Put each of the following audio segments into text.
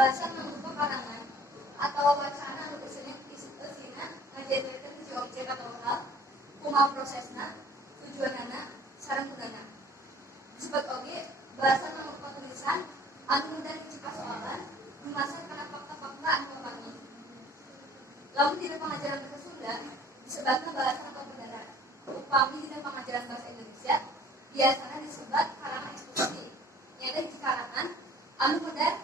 bahasa membentuk karangan atau wacana anu biasanya isina ngajendekeun hiji objek atau hal kumaha prosesna tujuanana sareng gunana. Disebut oge bahasa membentuk tulisan anu mudah dicipta soalan memasang kana fakta-fakta anu kami. Lamun dina pengajaran bahasa Sunda disebutna bahasa atau beneran. Upami dina pengajaran bahasa Indonesia biasanya disebut karangan eksposisi. Nyata hiji karangan anu modern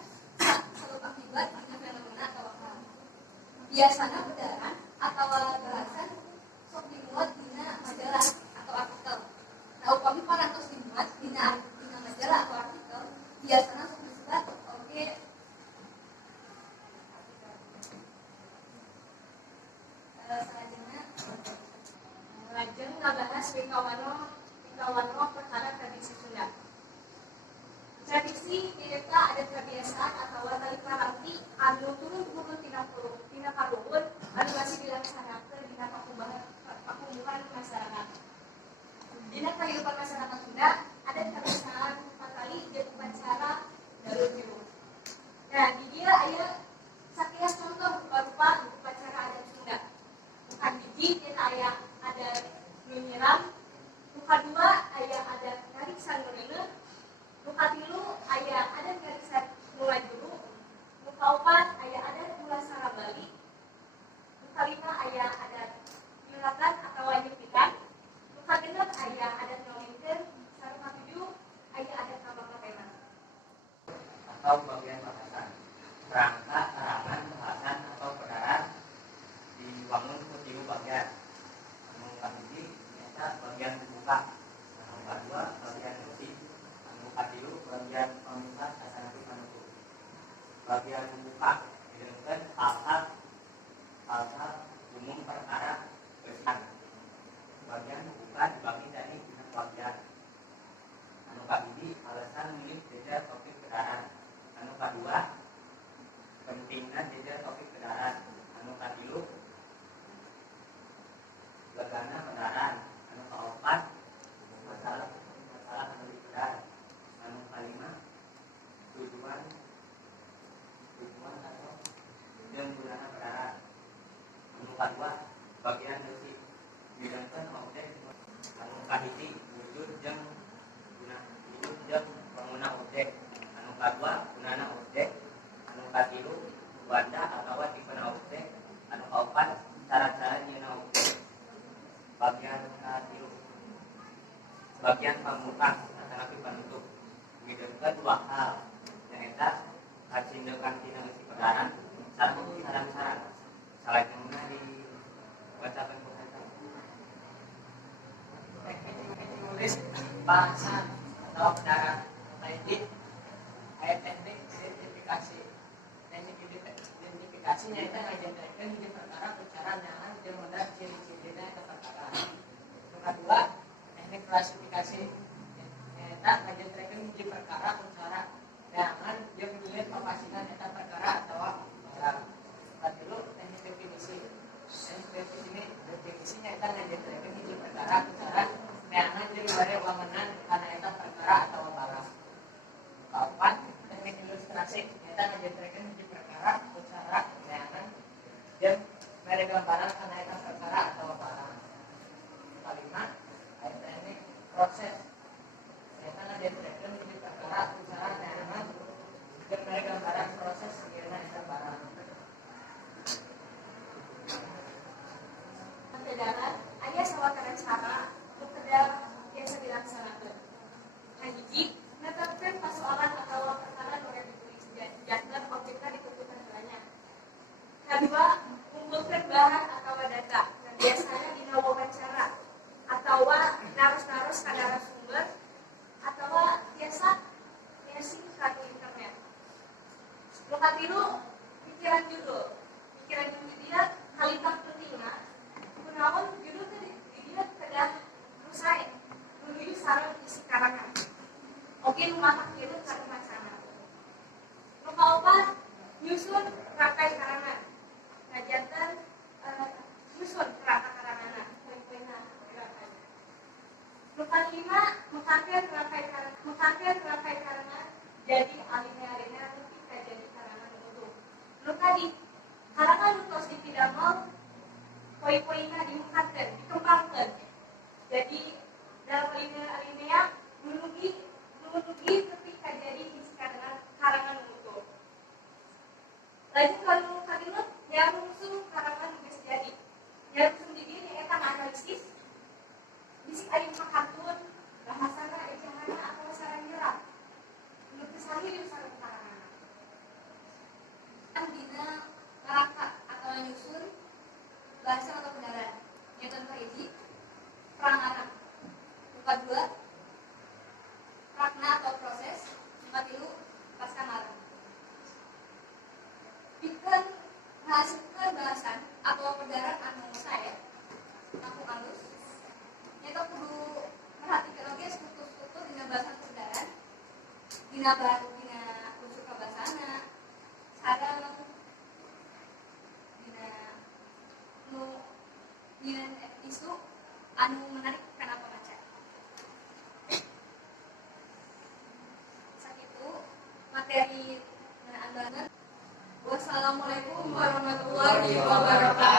satu akibat dina fenomena atau hal. Biasanya bedaran atau bahasan sok dimuat dina majalah atau artikel. Nah, upami parantos dimuat dina majalah atau artikel, biasanya sok disebut oge selanjutnya lajeng ngabahas wikawano perkara tradisi Sunda. Tradisi direka ada kebiasaan atau tali paranti anu turun-turun tina kaluhur anu masih dilaksanakeun dina pakumbuhan masyarakat. Dina kehidupan masyarakat Sunda ada kebiasaan patali jeung upacara dalu jiru. Nah, di dia aya sakilas contoh rupa upacara adat Sunda. Bukan hiji dina aya adat nu nyiram, nu kadua aya adat ngarisan nu leungeun, nu katilu aya adat ngarisan mulai juru, nu kaopat aya adat mula sarabali, nu kalima aya adat nyuratan atau nyupikan, nu kagenep aya adat ngawinkeun, sareng katujuh aya adat kabakatena. Atau bagian bahasan rangka karangan bahasan atau pedaran dibangun ke tilu bagian. Anu kahiji nyata bagian pembuka, anu kadua bagian inti, anu katilu bagian pamungkas asanapi panutup. Bagian pembuka dileungkeun hal-hal umum perkara kesan. Bagian pembuka dibagi dari dina bagian. Anu kahiji alasan milik jejer topik pedaran. Anu kadua pentingna jejer topik pedaran. Anu katilu legana pedaran. Anu kaopat masalah anu dipedar. Anu kalima tujuan atau jeung gunana pedaran. Anu kadua bagian besi dileungkeun objek. Anu kahiji wujud jeung penguna objek. Anu kadua gunana objek. Anu katilu banda atawa tipena objek. Anu kaopat cara-cara nyieuna objek. Bagian katilu bagian pamungkas atanapi panutup mideungkeun dua hal nyaeta kacindekan tina isi pedaran sareng saran-saran. Salajengna dibacakeun ku eta. Teknik nulis bahasan atau pedaran. Teknik aya teknik identifikasi. Teknik identifikasi nyaeta ngajendekeun hiji perkara cara nyahan jeung modal ciri-cirina eta perkara. Yang kedua, teknik klasifikasi nyaeta ngajendekeun hiji perkara cara nyahan jeung nilai kapasitas eta perkara atawa barang. Katilu, teknik definisi. Teknik definisi nyaeta ngajendekeun hiji perkara cara nyahan jeung bare wamenan kana eta perkara atawa barang. Kaopat, teknik ilustrasi nyaeta ngajendekeun hiji perkara cara nyahan jeung mere gambaran kana eta perkara atawa barang. Kalima, teknik proses nyaeta ngajendekeun hiji perkara cara nyahan jeung mere gambaran proses sieuna eta barang. Pedaran aya sawatara cara nu pedar biasa dilaksanakeun. Hiji, netepkeun persoalan atau perkara nu rek ditulis janten objekna ditentukan heulanya. Kadua, ngumpulkeun bahan atau data. Dan biasanya dina wawancara atawa naros-naros ka narasumber atawa biasa ngasih ka internet. Nu katilu, pikiran judul. Pikiran judul dia kalimat pentingna. Kunaon judul teh dia kedah rusae. Nuju sareng isi karangan. Oge nu matak kieu kana macana. Nu kaopat nyusun rangkai karangan. Ngajanten nyusun rangkai karanganna, poin-poinna gerakan. Nu kalima mengangkat rangkai karangan jadi alinea-alinea nepi ka jadi karangan nu damel poin-poinnya diungkapkan, dikembangkan. Jadi dalam alinea menugi ketika jadi isi karangan mutu. Lagi kalau kalimat yang musuh karangan geus jadi. Yang musuh di dia eta analisis. Bisik aya makatun bahasana ejahana atau sareng nyerap. Menurut saya di sareng karangan. Dina neraka atau nyusun bahasa atau kendaraan. Yang contoh hiji peranganan. Nomor 2 prakna atau proses. Nomor 3 pasca ngaran. Bikin menghasilkan bahasan atau kendaraan anu saya aku halus. Nyata kudu merhatikan oge struktur dina bahasan kendaraan. Dina unsur kabasana. Sareng dina isu anu menarik kana pemaca. Sakitu materi ngeunaan banget. Wassalamualaikum warahmatullahi wabarakatuh.